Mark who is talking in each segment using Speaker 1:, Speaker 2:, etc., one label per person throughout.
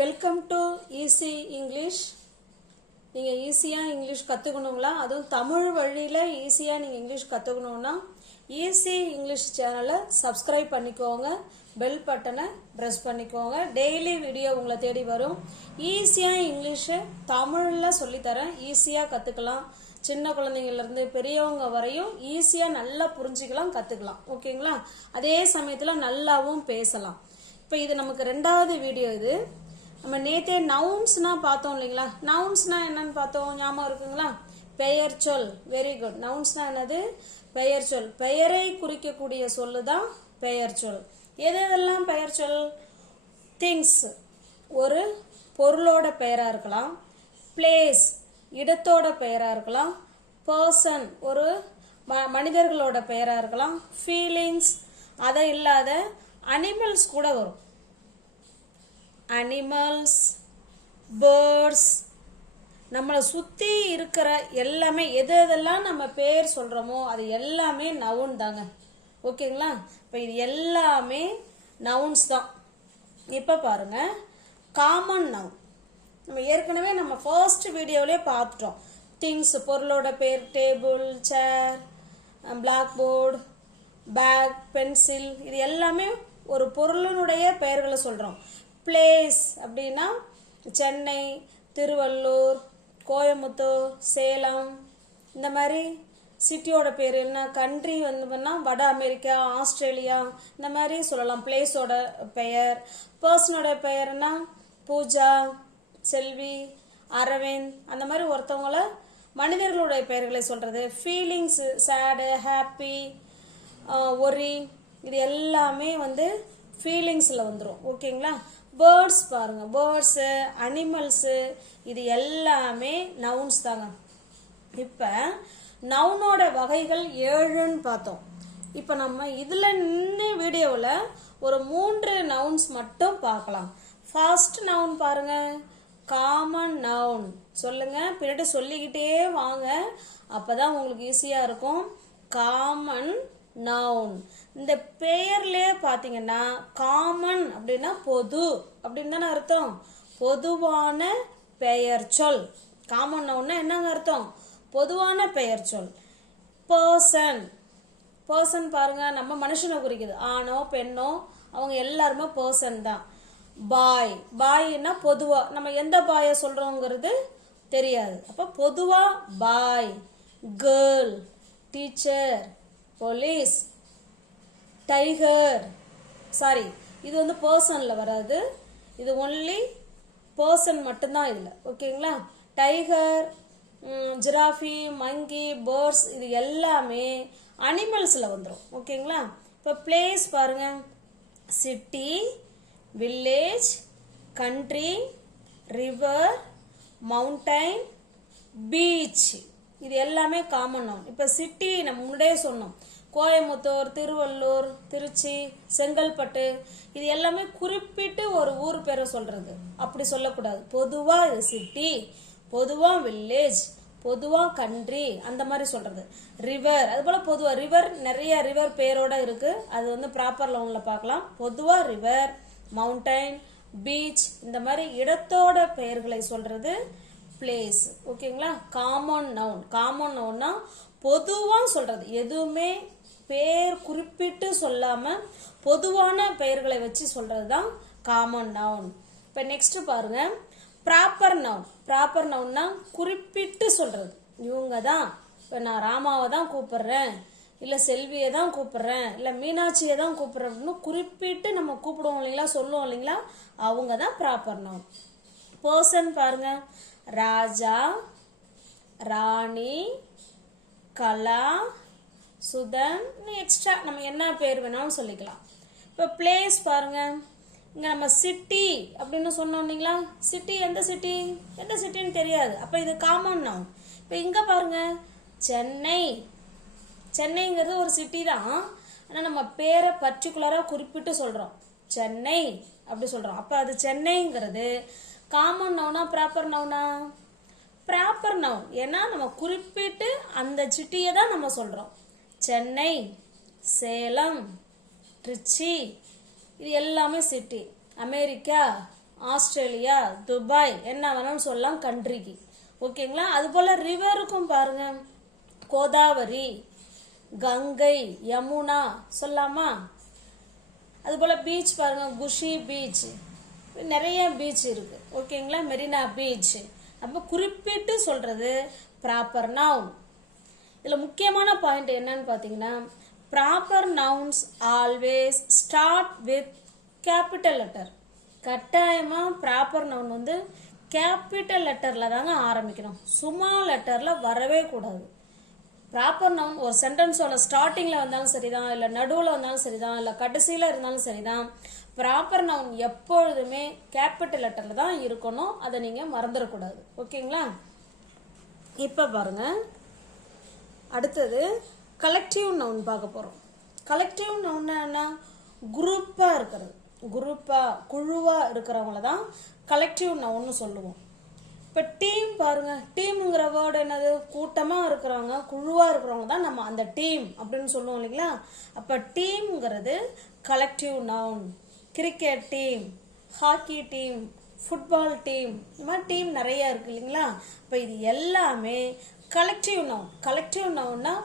Speaker 1: Welcome to easy English நீங்கள் ஈஸியாக English கற்றுக்கணுங்களா அதுவும் தமிழ் வழியில் ஈஸியாக நீங்கள் இங்கிலீஷ் கற்றுக்கணுன்னா ஈஸி இங்கிலீஷ் சேனலை சப்ஸ்கிரைப் பண்ணிக்கோங்க. பெல் பட்டனை ப்ரெஸ் பண்ணிக்கோங்க. டெய்லி வீடியோ உங்களை தேடி வரும். ஈஸியாக இங்கிலீஷை தமிழில் சொல்லித்தரேன். ஈஸியாக கற்றுக்கலாம் சின்ன குழந்தைங்கள்லேருந்து பெரியவங்க வரையும் ஈஸியாக நல்லா புரிஞ்சுக்கலாம் கற்றுக்கலாம் ஓகேங்களா அதே சமயத்தில் நல்லாவும் பேசலாம். இப்போ இது நமக்கு ரெண்டாவது வீடியோ இது. நம்ம நேத்தே நவுன்ஸ்னா பார்த்தோம் இல்லைங்களா? நவுன்ஸ்னா என்னன்னு பார்த்தோம்? ஞாபகம் இருக்குங்களா? பெயர் சொல். வெரி குட் நவுன்ஸ்னா என்னது? பெயர் சொல். பெயரை குறிக்கக்கூடிய சொல்லு தான் பெயர் சொல். எது எதெல்லாம் பெயர் சொல்? திங்ஸ் ஒரு பொருளோட பெயராக இருக்கலாம். பிளேஸ் இடத்தோட பெயராக இருக்கலாம். பர்சன் ஒரு ம- மனிதர்களோட பெயராக இருக்கலாம். ஃபீலிங்ஸ் அதை இல்லாத அனிமல்ஸ் கூட வரும். அனிமல்ஸ் பேர்ட்ஸ் நம்மளை சுற்றி இருக்கிற எல்லாமே எது எதெல்லாம் நம்ம பேர் சொல்கிறோமோ அது எல்லாமே நவுன் தாங்க. ஓகேங்களா? இப்போ இது எல்லாமே நவுன்ஸ் தான். இப்போ பாருங்க. காமன் நவுன் நம்ம ஏற்கனவே நம்ம ஃபர்ஸ்ட் வீடியோவிலே பார்த்துட்டோம். திங்ஸ் பொருளோட பேர் table chair blackboard bag pencil இது எல்லாமே ஒரு பொருளினுடைய பெயர்களை சொல்கிறோம் பிளேஸ் அப்படின்னா சென்னை திருவள்ளூர் கோயம்புத்தூர் சேலம். இந்த மாதிரி சிட்டியோட பேர் என்ன? கண்ட்ரி வந்து வட அமெரிக்கா ஆஸ்திரேலியா இந்த மாதிரி சொல்லலாம். பிளேஸோட பெயர். பர்சனோட பெயர்னா பூஜா செல்வி அரவிந்த். அந்த மாதிரி ஒருத்தவங்கள மனிதர்களுடைய பெயர்களை சொல்கிறது ஃபீலிங்ஸ் சேடு ஹாப்பி ஒரி இது எல்லாமே வந்து ஃபீலிங்ஸில் வந்துடும் ஓகேங்களா பேர்ட்ஸ் பாருங்கள் பேர்ட்ஸு அனிமல்ஸு இது எல்லாமே நவுன்ஸ் தாங்க. இப்போ நவுனோட வகைகள் ஏழுன்னு பார்த்தோம். இப்போ நம்ம இதில் நின்று வீடியோவில் ஒரு மூன்று நவுன்ஸ் மட்டும் பார்க்கலாம். ஃபர்ஸ்ட் நவுன் பாருங்க. காமன் நவுன் சொல்லுங்கள் பின்னாடி சொல்லிக்கிட்டே வாங்க. அப்போ தான் உங்களுக்கு ஈஸியாக இருக்கும். காமன் நவுன் இந்த பெயர்லேயே பார்த்தீங்கன்னா காமன் அப்படின்னா பொது அப்படின்னு தானே அர்த்தம். பொதுவான பெயர் சொல். காமன் நவுன்னா என்னங்க அர்த்தம்? பொதுவான பெயர் சொல். பர்சன் பர்சன் பாருங்க நம்ம மனுஷனை குறிக்குது. ஆணோ பெண்ணோ அவங்க எல்லாருமே பர்சன் தான். பாய் பாய்னா பொதுவாக நம்ம எந்த பாயை சொல்கிறோங்கிறது தெரியாது. அப்போ பொதுவாக boy girl teacher police. Tiger. Sorry இது வந்து பர்சனில் வராது. இது ஒன்லி பர்சன் மட்டும்தான் இதில். ஓகேங்களா? டைகர் ஜிராஃபி மங்கி பேர்ட்ஸ் இது எல்லாமே அனிமல்ஸில் வந்துடும் ஓகேங்களா? இப்போ பிளேஸ் பாருங்க. City village country river mountain beach இது எல்லாமே காமன் நவுன் இப்போ சிட்டி நம்ம முன்னாடியே சொன்னோம். கோயம்புத்தூர் திருவள்ளூர் திருச்சி செங்கல்பட்டு இது எல்லாமே குறிப்பிட்டு ஒரு ஊர் பேரை சொல்கிறது அப்படி சொல்லக்கூடாது. பொதுவாக இது சிட்டி பொதுவாக வில்லேஜ் பொதுவாக கண்ட்ரி அந்த மாதிரி சொல்கிறது ரிவர் அதுபோல் பொதுவாக ரிவர் நிறைய ரிவர் பேரோட இருக்குது அது வந்து ப்ராப்பர் லவுனில் பார்க்கலாம். பொதுவாக ரிவர் மவுண்டைன் பீச் இந்த மாதிரி இடத்தோட பெயர்களை சொல்கிறது பிளேஸ் ஓகேங்களா காமன் நவுன் காமன் நவுன்னா பொதுவாக சொல்கிறது எதுவுமே பேர் குறிப்பிட்டு சொல்லாமல் பொதுவான பெயர்களை வச்சு சொல்கிறது தான் காமன் நவுன் இப்போ நெக்ஸ்ட் பாருங்க. ப்ராப்பர் நவுன் ப்ராப்பர் நவுன்னா குறிப்பிட்டு சொல்கிறது இவங்க தான் இப்போ நான் ராமாவை தான் கூப்பிட்றேன். இல்லை செல்வியை தான் கூப்பிட்றேன். இல்லை மீனாட்சியை தான் கூப்பிட்றேன் அப்படின்னு குறிப்பிட்டு நம்ம கூப்பிடுவோம் இல்லைங்களா? சொல்லுவோம் இல்லைங்களா? அவங்க தான் ப்ராப்பர் நவுன் பர்சன் பாருங்க. ராஜா ராணி கலா சுதன் எக்ஸ்ட்ரா நம்ம என்ன பேர் வேணாலும் சொல்லிக்கலாம். இப்போ பிளேஸ் பாருங்க. இங்கே நம்ம சிட்டி அப்படின்னு சொன்னோம் இல்லைங்களா? சிட்டி எந்த சிட்டி எந்த சிட்டின்னு தெரியாது. அப்போ இது காமன் நவுன் இப்போ இங்கே பாருங்க. சென்னை. சென்னைங்கிறது ஒரு சிட்டி தான். ஆனால் நம்ம பேரை பர்டிகுலராக குறிப்பிட்டு சொல்கிறோம் சென்னை அப்படி சொல்கிறோம் அப்போ அது சென்னைங்கிறது காமன் நவுனா ப்ராப்பர் நவுனா ப்ராப்பர் நவுன் ஏன்னா நம்ம குறிப்பிட்டு அந்த சிட்டியை தான் நம்ம சொல்கிறோம் சென்னை சேலம் திருச்சி இது எல்லாமே சிட்டி அமெரிக்கா ஆஸ்திரேலியா துபாய் என்ன வேணாலும் சொல்லலாம் கண்ட்ரிக்கு ஓகேங்களா? அது போல் ரிவருக்கும் பாருங்கள் கோதாவரி கங்கை யமுனா சொல்லாமா அதுபோல் பீச் பாருங்கள் குஷி பீச் நிறைய பீச் இருக்கு. ஓகேங்களா மெரினா பீச் அப்போ குறிப்பிட்டு சொல்றது ப்ராப்பர் நவுன் இதில் முக்கியமான பாயிண்ட் என்னன்னு பார்த்தீங்கன்னா proper nouns always start with capital letter கட்டாயமாக ப்ராப்பர் நவுன் வந்து கேபிட்டல் லெட்டரில் தாங்க ஆரம்பிக்கணும். சும்மா லெட்டரில் வரவே கூடாது. ப்ராப்பர் நவுன் ஒரு சென்டென்ஸோட ஸ்டார்டிங்கில் வந்தாலும் சரிதான் இல்லை நடுவில் வந்தாலும் சரிதான் இல்லை கடைசியில் இருந்தாலும் சரிதான். ப்ராப்பர் நவுன் எப்பொழுதுமே கேபிட்டல் லெட்டரில் தான் இருக்கணும் அதை நீங்கள் மறந்துடக்கூடாது. ஓகேங்களா? இப்போ பாருங்க. அடுத்தது கலெக்டிவ் நவுன் பார்க்க போகிறோம் கலெக்டிவ் நவுன் என்ன? குரூப்பாக இருக்கிறது. குரூப்பாக குழுவாக இருக்கிறவங்கள தான் கலெக்டிவ் நவுன்னு சொல்லுவோம். இப்போ டீம் பாருங்க டீமுங்கிற வேர்டு என்னது? கூட்டமாக இருக்கிறவங்க குழுவாக இருக்கிறவங்க தான் நம்ம அந்த டீம் அப்படின்னு சொல்லுவோம் இல்லைங்களா? அப்போ டீம்ங்கிறது collective noun cricket team hockey team football team இந்த மாதிரி டீம் நிறைய இருக்கு இல்லைங்களா? இப்போ இது எல்லாமே கலெக்டிவ் நவுன் கலெக்டிவ் நவுன்னா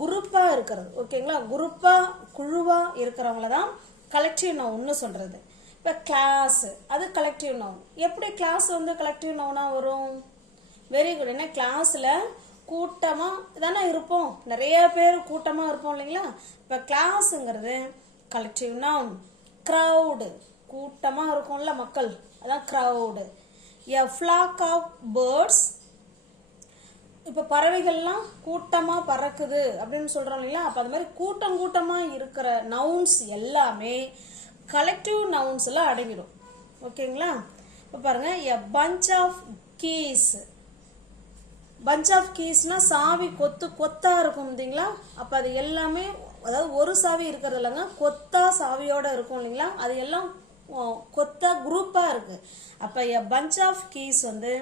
Speaker 1: குரூப்பாக இருக்கிறது. ஓகேங்களா குரூப்பாக குழுவாக இருக்கிறவங்கள தான் கலெக்டிவ் நவுன்னு சொல்கிறது இப்போ கிளாஸ் அது கலெக்டிவ் நவுன் எப்படி கிளாஸ் வந்து கலெக்டிவ் நவுனாக வரும்? வெரி குட் ஏன்னா கிளாஸில் கூட்டமாக தானே இருப்போம். நிறைய பேர் கூட்டமாக இருப்போம் இல்லைங்களா? இப்போ கிளாஸுங்கிறது கலெக்டிவ் நவுன் க்ரௌடு கூட்டமாக இருக்கும்ல மக்கள். அதான் crowd a flock of birds இப்போ பறவைகள்லாம் கூட்டமாக பறக்குது அப்படின்னு சொல்கிறோம் இல்லைங்களா? அப்போ அது மாதிரி கூட்டம் கூட்டமாக இருக்கிற நவுன்ஸ் எல்லாமே கலெக்டிவ் நவுன்ஸில் அடங்கிடும். ஓகேங்களா? இப்போ பாருங்க a bunch of keys bunch of கீஸ்னா சாவி கொத்து கொத்தா இருக்கும் இல்லைங்களா? அப்போ அது எல்லாமே அதாவது ஒரு சாவி இருக்கிறது இல்லைங்க கொத்தா சாவியோட இருக்கும் இல்லைங்களா? அது எல்லாம் கொத்தா குரூப்பாக இருக்கு. அப்போ எ பஞ்ச் ஆஃப் கீஸ் வந்து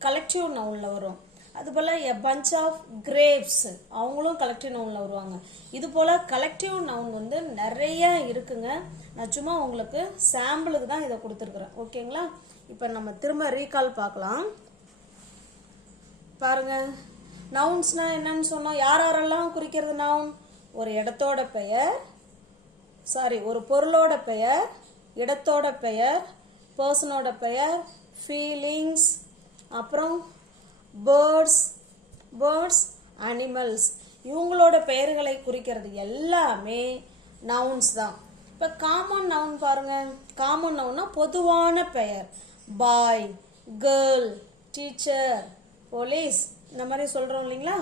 Speaker 1: கலெக்டிவ் நவுனில் வரும். அதுபோல் எ பஞ்ச் ஆஃப் கிரேப்ஸ் அவங்களும் கலெக்டிவ் நவுனில் வருவாங்க. இது போல் கலெக்டிவ் நவுன் வந்து நிறைய இருக்குங்க. நான் சும்மா உங்களுக்கு சாம்பிளுக்கு தான் இதை கொடுத்துருக்குறேன். ஓகேங்களா இப்போ நம்ம திரும்ப ரீகால் பார்க்கலாம். பாருங்க. நவுன்ஸ்னால் என்னன்னு சொன்னோம். யார் யாரெல்லாம் குறிக்கிறது நவுன் ஒரு இடத்தோட பெயர் சாரி ஒரு பொருளோட பெயர் இடத்தோட பெயர் பர்சனோட பெயர் ஃபீலிங்ஸ் அப்புறம் பேர்ட்ஸ் பேர்ட்ஸ் அனிமல்ஸ் இவங்களோட பெயர்களை குறிக்கிறது எல்லாமே நவுன்ஸ் தான். இப்போ காமன் நவுன் பாருங்க. காமன் நவுன்னா பொதுவான பெயர். பாய் கேர்ள் டீச்சர் போலீஸ் இந்த மாதிரி சொல்கிறோம் இல்லைங்களா?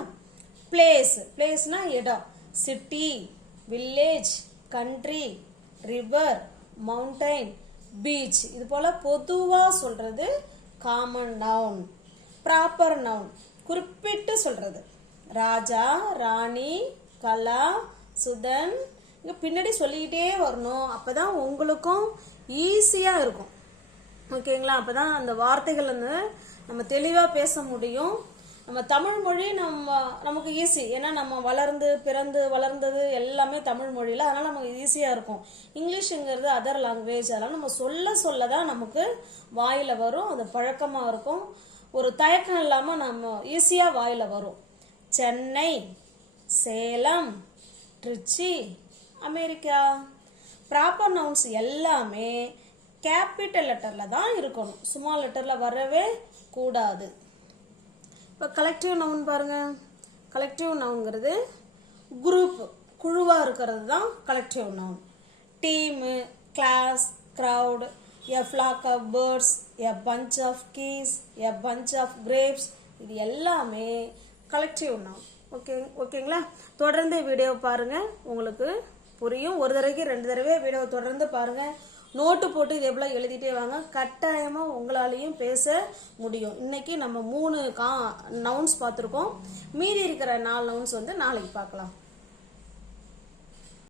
Speaker 1: பிளேஸ் பிளேஸ்னா இடம். City village country river mountain beach இது போல் பொதுவாக சொல்கிறது காமன் நவுன் ப்ராப்பர் நவுன் குறிப்பிட்டு சொல்கிறது ராஜா ராணி கலா சுதன் இங்கே பின்னாடி சொல்லிக்கிட்டே வரணும். அப்போ தான் உங்களுக்கும் ஈஸியாக இருக்கும். ஓகேங்களா? அப்போ தான் அந்த வார்த்தைகள் வந்து நம்ம தெளிவாக பேச முடியும். நம்ம தமிழ் மொழி நம்ம நமக்கு ஈஸி ஏன்னா நம்ம வளர்ந்து பிறந்து வளர்ந்தது எல்லாமே தமிழ் மொழியில். அதனால் நமக்கு ஈஸியாக இருக்கும். இங்கிலீஷுங்கிறது அதர் லாங்குவேஜ் அதெல்லாம் நம்ம சொல்ல சொல்ல தான் நமக்கு வாயில் வரும். அது பழக்கமாக இருக்கும். ஒரு தயக்கம் இல்லாமல் நம்ம ஈஸியாக வாயில் வரும். Chennai Salem Trichy America. Proper nouns எல்லாமே கேபிட்டல் லெட்டரில் தான் இருக்கணும். சும்மா லெட்டரில் வரவே கூடாது. இப்போ கலெக்டிவ் நவுன் பாருங்கள் கலெக்டிவ் நவுன்ங்கிறது குரூப் குழுவாக இருக்கிறது தான் collective noun team class crowd a flock of birds a bunch of keys a bunch of grapes இது எல்லாமே கலெக்டிவ் நவுன் ஓகே ஓகேங்களா தொடர்ந்து வீடியோ பாருங்கள் உங்களுக்கு புரியும். ஒரு தடவைக்கு ரெண்டு தடவை வீடியோ தொடர்ந்து பாருங்கள் நோட்டு போட்டு இது எவ்வளோ எழுதிட்டே வாங்க கட்டாயமாக உங்களாலையும் பேச முடியும். இன்னைக்கு நம்ம மூணு கா நவுன்ஸ் பார்த்துருக்கோம். மீதி இருக்கிற நாலு நவுன்ஸ் வந்து நாளைக்கு பார்க்கலாம்.